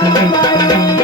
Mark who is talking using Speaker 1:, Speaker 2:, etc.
Speaker 1: Bye.